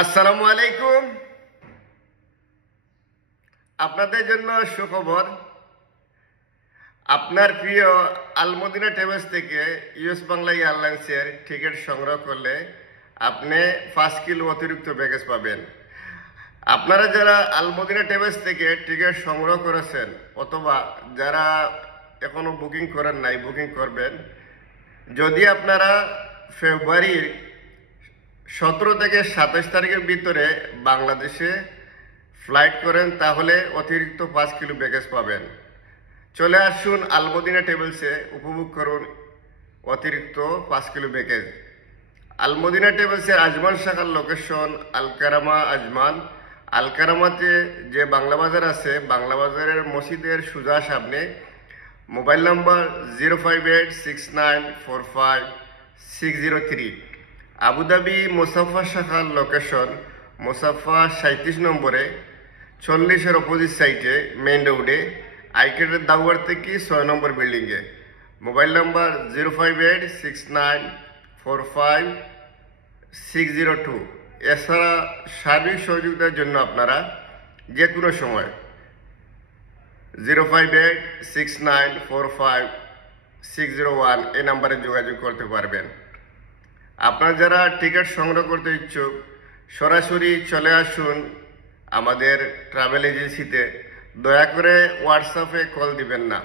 আসসালামু আলাইকুম। আপনাদের জন্য সুখবর। আপনার প্রিয় আলমদিনা ট্রাভেলস থেকে ইউএস বাংলা এয়ারলাইন্সের টিকিট সংগ্রহ করলে আপনি 5 কিলো অতিরিক্ত ব্যাগেজ পাবেন। আপনারা যারা আলমদিনা ট্রাভেলস থেকে টিকিট সংগ্রহ করেছেন অথবা যারা এখনো বুকিং করেন নাই, বুকিং করবেন। যদি আপনারা ফেব্রুয়ারির 17 থেকে 27 তারিখের ভিতরে বাংলাদেশে ফ্লাইট করেন তাহলে অতিরিক্ত 5 কিলো ব্যাগেজ পাবেন। চলে আসুন আলমদিনা ট্রাভেলসে, উপভোগ করুন অতিরিক্ত 5 কিলো ব্যাগেজ। আলমদিনা ট্রাভেলসের আজমান শাখার লোকেশন আলকারামা আজমান। আলকারামাতে যে বাংলা বাজার আছে, বাংলা বাজারের মসজিদের সোজা সামনে। Mobile number 05869456003। আবুধাবি মোসাফা শাখার লোকেশন মোসাফা 37 নম্বরে 40-এর অপোজিট সাইডে মেইন রোডে আইকেটের দাওয়ার থেকে 6 নম্বর বিল্ডিংয়ে। Mobile number 05869456002। এছাড়া সার্বিক সহযোগিতার জন্য আপনারা যে কোনো সময় 05869456001 এই নাম্বারে যোগাযোগ করতে পারবেন। আপনারা যারা টিকিট সংগ্রহ করতে ইচ্ছুক সরাসরি চলে আসুন আমাদের ট্রাভেল এজেন্সিতে। দয়া করে হোয়াটসঅ্যাপে কল দিবেন না।